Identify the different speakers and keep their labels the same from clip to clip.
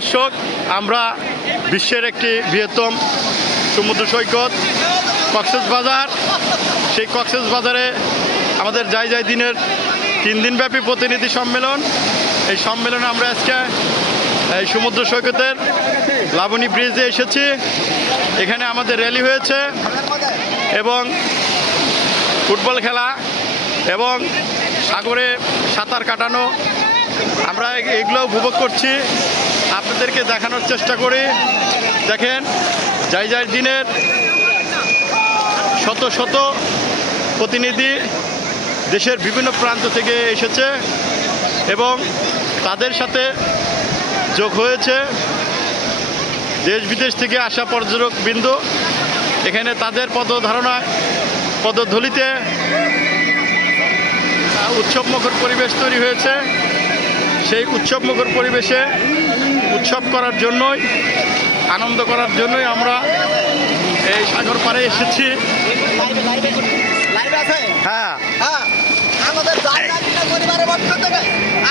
Speaker 1: দর্শক, আমরা বিশ্বের একটি বৃহত্তম সমুদ্র সৈকত, কক্সেস বাজার। সেই কক্সেস বাজারে আমাদের যাই যাই দিনের তিন দিনব্যাপী প্রতিনিধি সম্মেলন। এই সম্মেলনে আমরা আজকে এই সমুদ্র সৈকতের লাবণী ব্রিজে এসেছি। এখানে আমাদের র্যালি হয়েছে এবং ফুটবল খেলা এবং সাগরে সাঁতার কাটানো। আমরা এগুলো উপভোগ করছি। আপনাদেরকে দেখানোর চেষ্টা করি। দেখেন, যাই যাই দিনের শত শত প্রতিনিধি দেশের বিভিন্ন প্রান্ত থেকে এসেছে এবং তাদের সাথে যোগ হয়েছে দেশ বিদেশ থেকে আসা পর্যটক বিন্দু। এখানে তাদের পদধারণা পদধূলিতে উৎসবমুখর পরিবেশ তৈরি হয়েছে। সেই উৎসবমুখর পরিবেশে উৎসব করার জন্যই আনন্দ করার জন্যই আমরা এই সাগর পাড়ে এসেছি। হ্যাঁ।
Speaker 2: হ্যাঁ আমাদের জায়গা পরিবারের পক্ষ থেকে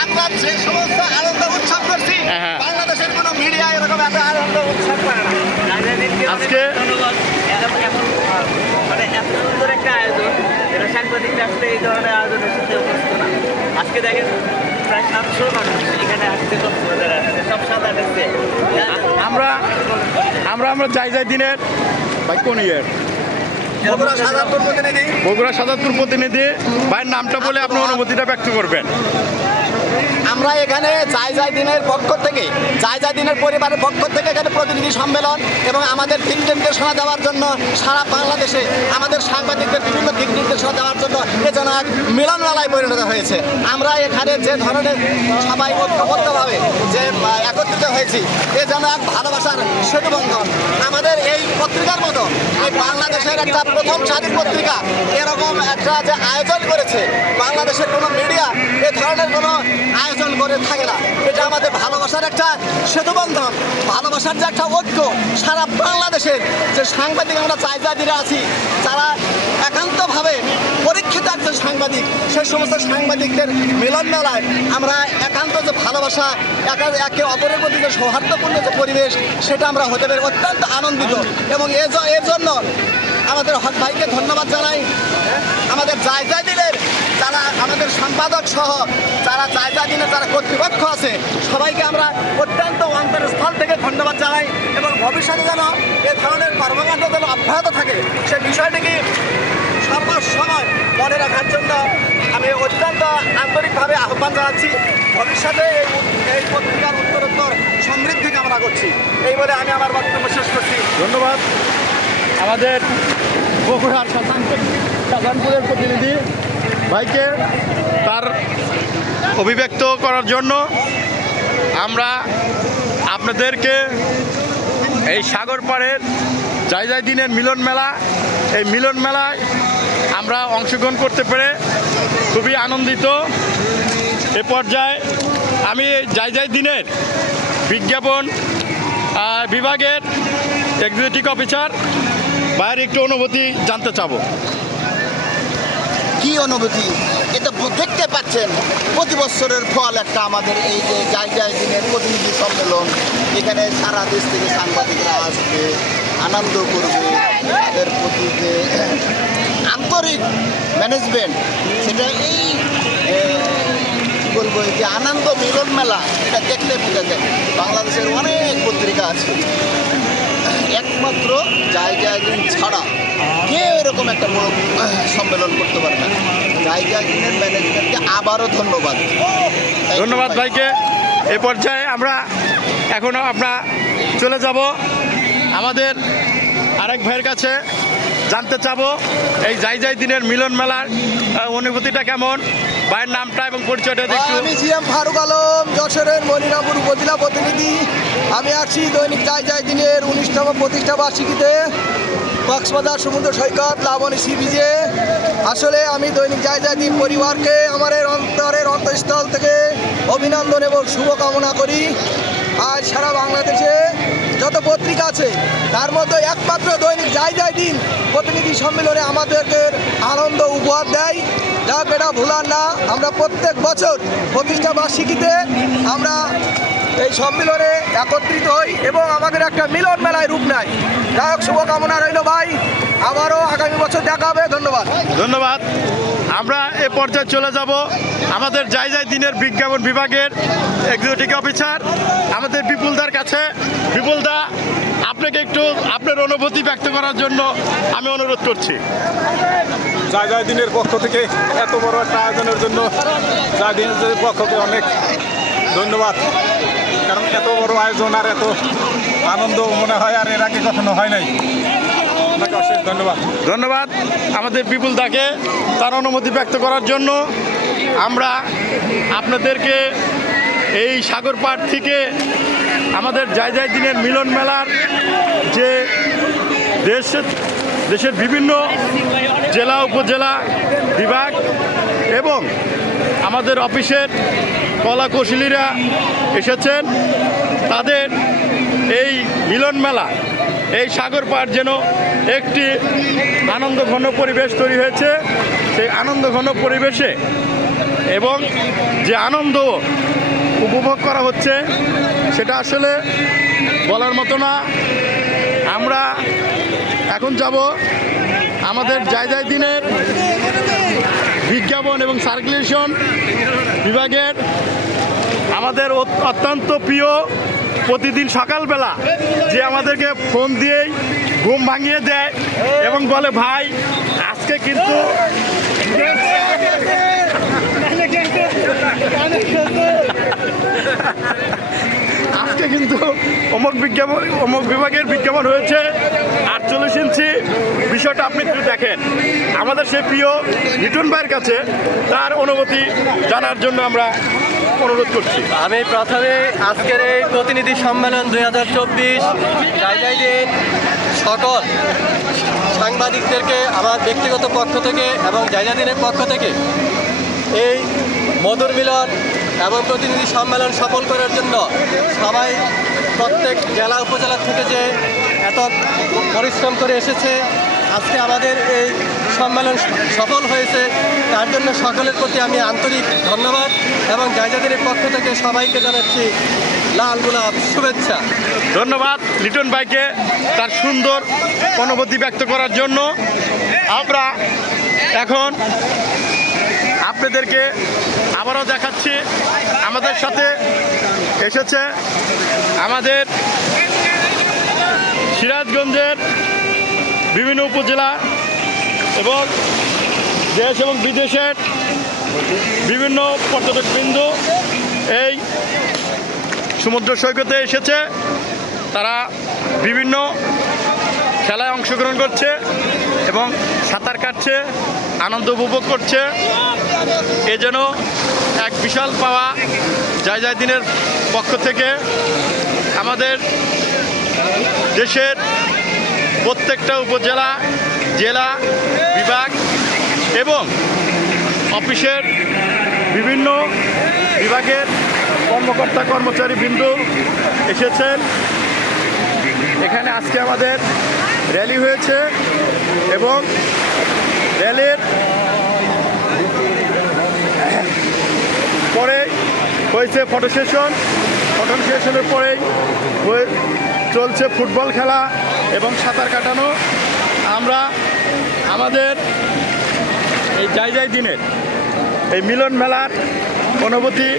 Speaker 2: আমরা যে সমস্ত আনন্দ উৎসব করছি
Speaker 1: হ্যাঁ, হ্যাঁ।
Speaker 2: বাংলাদেশের কোনো মিডিয়া এরকম এত আনন্দ উৎসব করে না।
Speaker 1: আজকে
Speaker 3: ধন্যবাদ মানে এত সুন্দর একটা আয়োজন এটা সাংবাদিকরা আসলে এই ধরনের আয়োজনের সাথে অভ্যস্ত না। আজকে দেখেন প্রায় সাতশো মানুষ এখানে আসছে সব সাদা দেখছে
Speaker 1: আমরা আমরা আমরা যাই যাই দিনের ভাই কোন ইয়ের?
Speaker 2: বগুড়া সাধারণ প্রতিনিধি।
Speaker 1: সাদাতপুর প্রতিনিধি ভাইয়ের নামটা বলে আপনি অনুমতিটা ব্যক্ত করবেন।
Speaker 2: আমরা এখানে যাই দিনের পক্ষ থেকে যাই যাই দিনের পরিবারের পক্ষ থেকে এখানে প্রতিনিধি সম্মেলন এবং আমাদের দিক নির্দেশনা দেওয়ার জন্য সারা বাংলাদেশে আমাদের সাংবাদিকদের বিভিন্ন দিক নির্দেশনা দেওয়ার জন্য এ যেন এক মিলন মেলায় পরিণত হয়েছে। আমরা এখানে যে ধরনের সবাই ঐক্যবদ্ধভাবে যে একত্রিত হয়েছি, এ যেন এক ভালোবাসার সেতুবন্ধন। আমাদের এই পত্রিকার মতো। এই বাংলাদেশের একটা প্রথম স্বাধীন পত্রিকা। এরকম একটা যে আয়োজন করেছে, বাংলাদেশের কোনো মিডিয়া এ ধরনের কোনো আয়োজন করে থাকে না। এটা আমাদের ভালোবাসার একটা সেতুবন্ধন, ভালোবাসার যে একটা ঐক্য, সারা বাংলাদেশের যে সাংবাদিক আমরা চাইজাদিরা আছি, যারা একান্তভাবে পরীক্ষিত একজন সাংবাদিক, সেই সমস্ত সাংবাদিকদের মিলন মেলায় আমরা একান্ত যে ভালোবাসা একা অপরের প্রতি যে সৌহার্দ্যপূর্ণ যে পরিবেশ, সেটা আমরা হতে পারি অত্যন্ত আনন্দিত এবং এর জন্য আমাদের হক ভাইকে ধন্যবাদ জানাই। আমাদের জায়গা দিলের যারা আমাদের সম্পাদক সহ যারা জায়গা দিনের যারা কর্তৃপক্ষ আছে, সবাইকে আমরা অত্যন্ত অন্তরস্থল থেকে ধন্যবাদ জানাই এবং ভবিষ্যতে যেন এ ধরনের কর্মকাণ্ড যেন অব্যাহত থাকে, সে বিষয়টিকে সর্বসময় মনে রাখার জন্য আমি অত্যন্ত আন্তরিকভাবে আহ্বান জানাচ্ছি। ভবিষ্যতে এই এই পত্রিকার উত্তরোত্তর সমৃদ্ধি কামনা করছি। এই বলে আমি আমার বক্তব্য শেষ করছি।
Speaker 1: ধন্যবাদ। আমাদের শাসানপুর শাসানপুরের প্রতিনিধি ভাইকে তার অভিব্যক্ত করার জন্য আমরা আপনাদেরকে এই সাগর পাড়ের যাই যাই দিনের মিলন মেলা, এই মিলন মেলায় আমরা অংশগ্রহণ করতে পেরে খুবই আনন্দিত। এ পর্যায়ে আমি যাই যাই দিনের বিজ্ঞাপন বিভাগের এক্সিকিউটিভ অফিসার বাইরে একটু অনুভূতি জানতে চাবো।
Speaker 2: কি অনুভূতি? এটা দেখতে পাচ্ছেন, প্রতি বছরের ফল একটা আমাদের এই যে জায়গায় দিনের প্রতিনিধি সম্মেলন, এখানে সারা দেশ থেকে সাংবাদিকরা আসবে, আনন্দ করবে, তাদের প্রতি যে আন্তরিক ম্যানেজমেন্ট সেটা এই বলব যে আনন্দ মিলন মেলা এটা দেখলে বোঝা যায় বাংলাদেশের অনেক পত্রিকা আছে। একমাত্র জায়গা দিন ছাড়া কেউ এরকম একটা বড় সম্মেলন করতে পারে না। জায়গা দিনের ম্যানেজমেন্টকে আবারও ধন্যবাদ।
Speaker 1: ধন্যবাদ ভাইকে। এ পর্যায়ে আমরা এখনও আমরা চলে যাব। আমাদের আরেক ভাইয়ের কাছে জানতে চাবো এই যাই যাই দিনের মিলন মেলার অনুভূতিটা কেমন? ভাইয়ের নামটা এবং পরিচয়টা একটু
Speaker 4: আমি জি এম ফারুক আলম যশোরের মনিরামপুর উপজেলা প্রতিনিধি। আমি আছি দৈনিক যাই যাই দিনের উনিশতম প্রতিষ্ঠা বার্ষিকীতে কক্সবাজার সমুদ্র সৈকত লাবণী সি বিচে আসলে আমি দৈনিক যাই যাই দিন পরিবারকে আমার এর অন্তরের অন্তঃস্থল থেকে অভিনন্দন এবং শুভকামনা করি। আর সারা বাংলাদেশে যত পত্রিকা আছে, তার মধ্যে একমাত্র দৈনিক যাই যাই দিন প্রতিনিধি সম্মেলনে আমাদেরকে আনন্দ উপহার দেয়। যা এটা ভুলার না, আমরা প্রত্যেক বছর প্রতিষ্ঠা বার্ষিকীতে আমরা এই সম্মেলনে একত্রিত হই এবং আমাদের একটা মিলন মেলায় রূপ নেয়। যাই হোক, শুভকামনা রইল ভাই। আবারও আগামী বছর দেখা হবে। ধন্যবাদ।
Speaker 1: ধন্যবাদ। আমরা এ পর্যায়ে চলে যাব। আমাদের যাই যাই দিনের বিজ্ঞাপন বিভাগের এক্সিকিউটিভ অফিসার আমাদের বিপুলদার কাছে। বিপুলদা, আপনাকে একটু আপনার অনুভূতি ব্যক্ত করার জন্য আমি অনুরোধ করছি।
Speaker 5: জায়গায় দিনের পক্ষ থেকে এত বড় একটা আয়োজনের জন্য জায়দিনের পক্ষকে অনেক ধন্যবাদ। কারণ এত বড় আয়োজন আর এত আনন্দ মনে হয় আর এর আগে কখনো হয় নাই। আপনাকে অশেষ ধন্যবাদ।
Speaker 1: ধন্যবাদ আমাদের বিপুলদাকে তার অনুমতি ব্যক্ত করার জন্য আমরা আপনাদেরকে এই সাগর পাড় থেকে আমাদের যাই যাই দিনের মিলন মেলার যে দেশের দেশের বিভিন্ন জেলা, উপজেলা বিভাগ এবং আমাদের অফিসের কলা কৌশলীরা এসেছেন, তাদের এই মিলন মেলা, এই সাগর পাড় যেন একটি আনন্দ ঘন পরিবেশ তৈরি হয়েছে। সেই আনন্দ ঘন পরিবেশে এবং যে আনন্দ উপভোগ করা হচ্ছে, সেটা আসলে বলার মতো না। আমরা এখন যাব আমাদের যাই দিনের বিজ্ঞাপন এবং সার্কুলেশন বিভাগের আমাদের অত- অত্যন্ত প্রিয় প্রতিদিন সকালবেলা যে আমাদেরকে ফোন দিয়েই ঘুম ভাঙিয়ে দেয় এবং বলে ভাই আজকে কিন্তু আজকে কিন্তু অমুক বিজ্ঞাপন অমুক বিভাগের বিজ্ঞাপন হয়েছে আটচল্লিশ ইঞ্চি। বিষয়টা আপনি একটু দেখেন। আমাদের সে প্রিয় লিটন ভাইয়ের কাছে তার অনুভূতি জানার জন্য আমরা অনুরোধ করছি।
Speaker 6: আমি প্রথমে আজকের এই প্রতিনিধি সম্মেলন দুই হাজার চব্বিশ সকল সাংবাদিকদেরকে আমার ব্যক্তিগত পক্ষ থেকে এবং জায়গা দিনের পক্ষ থেকে এই মধুর মিলন এবং প্রতিনিধি সম্মেলন সফল করার জন্য সবাই প্রত্যেক জেলা উপজেলা থেকে যে এত পরিশ্রম করে এসেছে, আজকে আমাদের এই সম্মেলন সফল হয়েছে। তার জন্য সকলের প্রতি আমি আন্তরিক ধন্যবাদ এবং জায়গাদের পক্ষ থেকে সবাইকে জানাচ্ছি লাল গোলাপ শুভেচ্ছা।
Speaker 1: ধন্যবাদ লিটন ভাইকে তার সুন্দর অনুভূতি ব্যক্ত করার জন্য। আমরা এখন আপনাদেরকে আবারও দেখাচ্ছি। আমাদের সাথে এসেছে আমাদের সিরাজগঞ্জের বিভিন্ন উপজেলা এবং দেশ এবং বিদেশের বিভিন্ন পর্যটকবৃন্দ এই সমুদ্র সৈকতে এসেছে। তারা বিভিন্ন খেলায় অংশগ্রহণ করছে এবং সাঁতার কাটছে, আনন্দ উপভোগ করছে। এ যেন এক বিশাল পাওয়া যায় যাই দিনের পক্ষ থেকে আমাদের দেশের প্রত্যেকটা উপজেলা, জেলা, বিভাগ এবং অফিসের বিভিন্ন বিভাগের কর্মকর্তা, কর্মচারী বিন্দু এসেছেন। এখানে আজকে আমাদের র্যালি হয়েছে এবং র্যালির পরে হয়েছে ফটো সেশন ফটো সেশনের পরেই চলছে ফুটবল খেলা এবং সাঁতার কাটানো। আমরা আমাদের এই যাই যাই দিনের এই মিলন মেলার অনুভূতি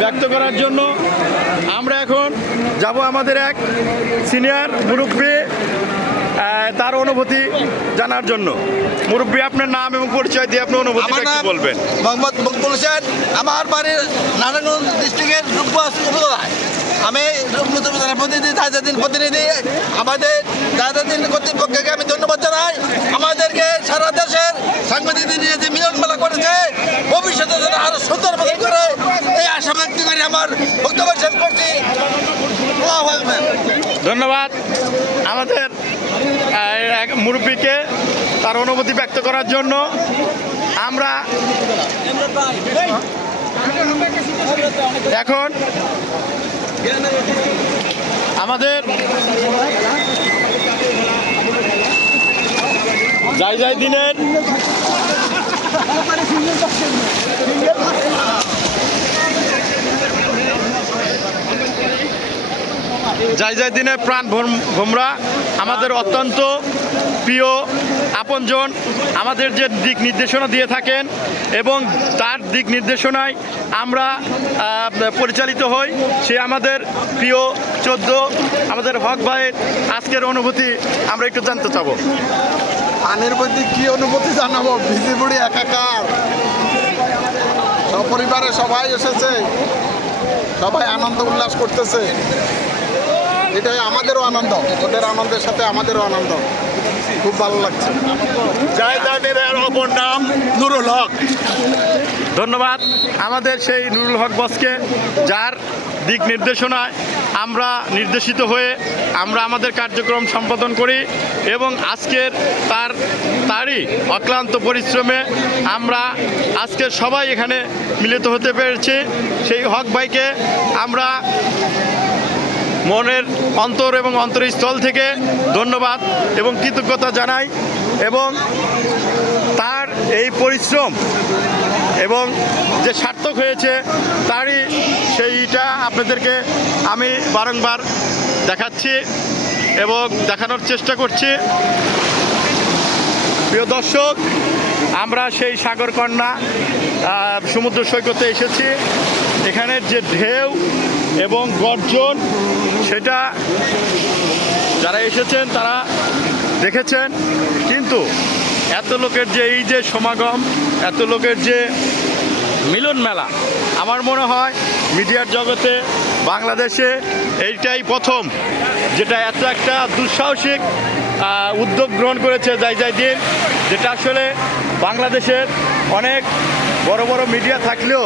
Speaker 1: ব্যক্ত করার জন্য আমরা এখন যাব আমাদের এক সিনিয়র মুরব্বী তার অনুভূতি জানার জন্য। মুরব্বী আপনার নাম এবং পরিচয় দিয়ে অনুভূতিটা
Speaker 7: আমার
Speaker 1: একটু বলবেন।
Speaker 7: মোহাম্মদ মকবুল হোসেন। আমার বাড়ি নারায়ণগঞ্জ ডিস্ট্রিক্টের উপজেলায়। আমি প্রতিনিধি জাহাদিন প্রতিনিধি। আমাদের জাহাদিন কর্তৃপক্ষকে আমি ধন্যবাদ জানাই। আমাদেরকে সারা দেশের সাংবাদিকদের নিয়ে যে মিলন মেলা করেছে ভবিষ্যতে যেন আরও সুন্দর মতন করে এই আশা ব্যক্ত করে আমার বক্তব্য শেষ করছি।
Speaker 1: ধন্যবাদ। আমাদের এক মুরব্বীকে তার অনুভূতি ব্যক্ত করার জন্য আমরা এখন আমাদের যাই যাই দিনের যাই যাই দিনে প্রাণ ভোম- ভোমরা। আমাদের অত্যন্ত প্রিয় আপনজন আমাদের যে দিক নির্দেশনা দিয়ে থাকেন এবং তার দিক নির্দেশনায় আমরা পরিচালিত হই। সে আমাদের প্রিয় চোদ্দ, আমাদের হক ভাইয়ের আজকের অনুভূতি আমরা একটু জানতে চাবো।
Speaker 8: পানির প্রতি কি অনুভূতি জানাব? ভিজি বুড়ি একাকার। সপরিবারে সবাই এসেছে। সবাই আনন্দ উল্লাস করতেছে। এটাই আমাদেরও আনন্দ ওদের আনন্দের সাথে আমাদেরও আনন্দ। খুব ভালো লাগছে।
Speaker 1: জায়দাদের অপর নাম নুরুল হক। ধন্যবাদ। আমাদের সেই নুরুল হক বসকে যার দিক নির্দেশনায় আমরা নির্দেশিত হয়ে আমরা আমাদের কার্যক্রম সম্পাদন করি এবং আজকের তার তারই অক্লান্ত পরিশ্রমে আমরা আজকে সবাই এখানে মিলিত হতে পেরেছি। সেই হক ভাইকে আমরা মনের অন্তর এবং অন্তরস্থল থেকে ধন্যবাদ এবং কৃতজ্ঞতা জানাই এবং তার এই পরিশ্রম এবং যে সার্থক হয়েছে তারই সেইটা আপনাদেরকে আমি বারংবার দেখাচ্ছি এবং দেখানোর চেষ্টা করছি। প্রিয় দর্শক আমরা সেই সাগরকন্যা সমুদ্র সৈকতে এসেছি। এখানের যে ঢেউ এবং গর্জন, সেটা যারা এসেছেন তারা দেখেছেন। কিন্তু এত লোকের যে এই যে সমাগম, এত লোকের যে মিলন মেলা, আমার মনে হয় মিডিয়ার জগতে বাংলাদেশে এইটাই প্রথম, যেটা এত একটা দুঃসাহসিক উদ্যোগ গ্রহণ করেছে যাই যাই দিন, যেটা আসলে বাংলাদেশের অনেক বড় বড় মিডিয়া থাকলেও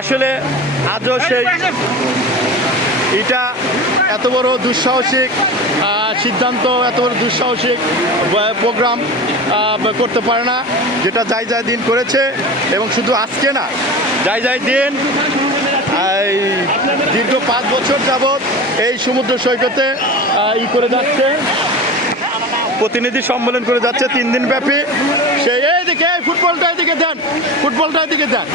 Speaker 1: আসলে আজও সেই এটা এত বড় দুঃসাহসিক সিদ্ধান্ত, এত বড় দুঃসাহসিক প্রোগ্রাম করতে পারে না। যেটা যাই যাই দিন করেছে এবং শুধু আজকে না, যাই যাই দিন দীর্ঘ পাঁচ বছর যাবৎ এই সমুদ্র সৈকতে ই করে যাচ্ছে। প্রতিনিধি সম্মেলন করে যাচ্ছে তিন দিন ব্যাপী সেই এইদিকে এই ফুটবলটা এদিকে দেন, ফুটবলটা এদিকে দেন।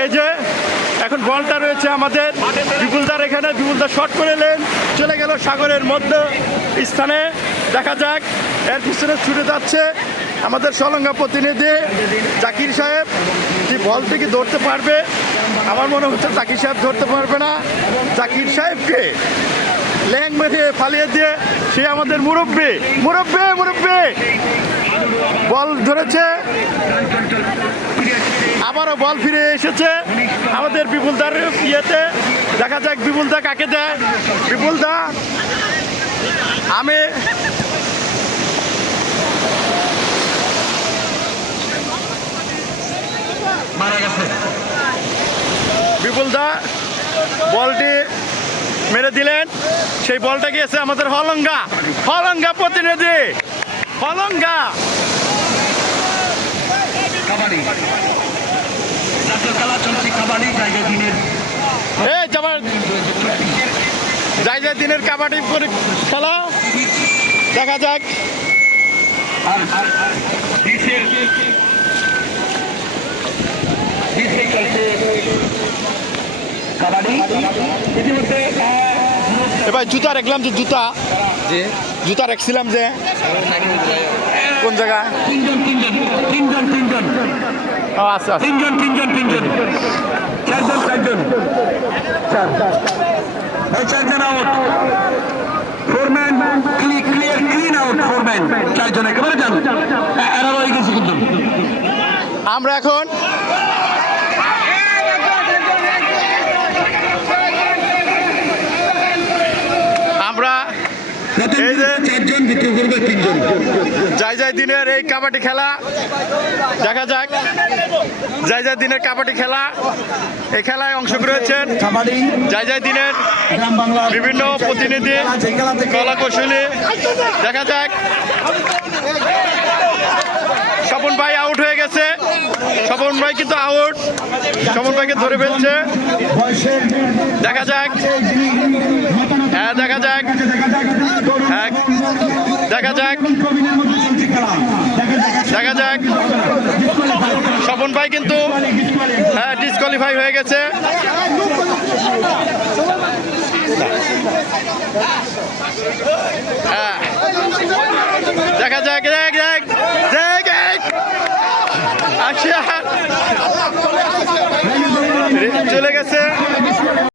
Speaker 1: এই যে, এখন বলটা রয়েছে আমাদের, বিপুলদার এখানে বিপুলদার শট করে এলেন চলে গেল সাগরের মধ্য স্থানে। দেখা যাক, এর পিছনে ছুটে যাচ্ছে আমাদের সলঙ্গা প্রতিনিধি জাকির সাহেব, কি বলটি কি ধরতে পারবে? আমার মনে হচ্ছে জাকির সাহেব ধরতে পারবে না। জাকির সাহেবকে ল্যাং মেরে ফালিয়ে দিয়ে সে আমাদের মুরব্বী। মুরব্বী মুরব্বী! বল ধরেছে। আবারও বল ফিরে এসেছে আমাদের বিপুলদার ইয়েতে। দেখা যাক বিপুলদা কাকে দেয়। বিপুলদা আমি বিপুলদা বলটি মেরে দিলেন। সেই বলটা গিয়েছে আমাদের হলঙ্গা। হলঙ্গা প্রতিনিধি হলঙ্গা। যাই দিনের কাবাডি খেলা। দেখা যাক। এবার জুতা রাখলাম যে জুতা। জুতা রাখছিলাম যে কোন জায়গা?
Speaker 9: তিনজন তিনজন তিনজন তিনজন।
Speaker 1: আচ্ছা আচ্ছা।
Speaker 9: তিনজন তিনজন তিনজন। চারজন চারজন। চার চারজন out four man clear clean out four man চারজন একেবারে যান এরা রয়ে গেছে কিন্তু।
Speaker 1: আমরা এখন আমরা এই যে যাই যাই দিনের এই কাবাডি খেলা। দেখা যাক। যাই যাই দিনের কাবাডি খেলা। এই খেলায় অংশগ্রহণ
Speaker 8: কাবাডি।
Speaker 1: যাই যাই দিনের বিভিন্ন প্রতিনিধি কলা কৌশলী। দেখা যাক। স্বপন ভাই আউট হয়ে গেছে। স্বপন ভাই কিন্তু আউট স্বপন ভাইকে ধরে ফেলছে। দেখা যাক। হ্যাঁ দেখা যাক হ্যাঁ, দেখা যাক দেখা যাক স্বপন ভাই কিন্তু কোয়ালিফাই হয়ে গেছে। হ্যাঁ। দেখা যাক দেখ দেখ দেখ আচ্ছা চলে গেছে।